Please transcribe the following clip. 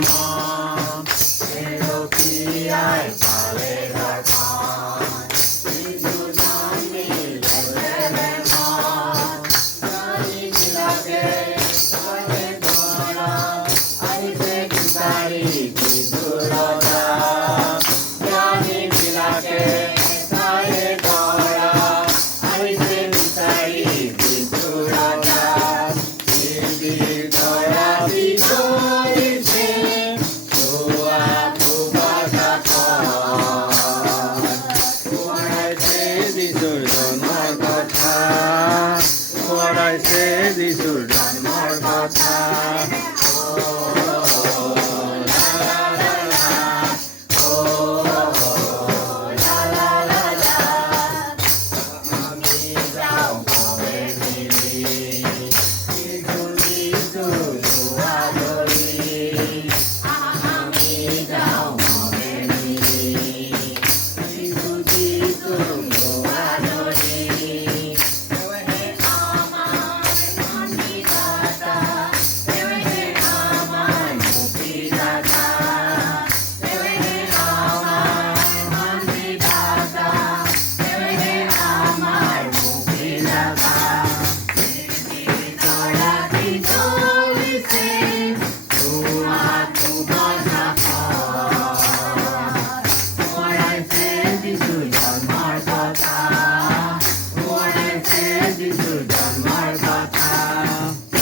mom. Little key I follow the con. If you don't need the mom. Nani kilake, sabate kona. I take you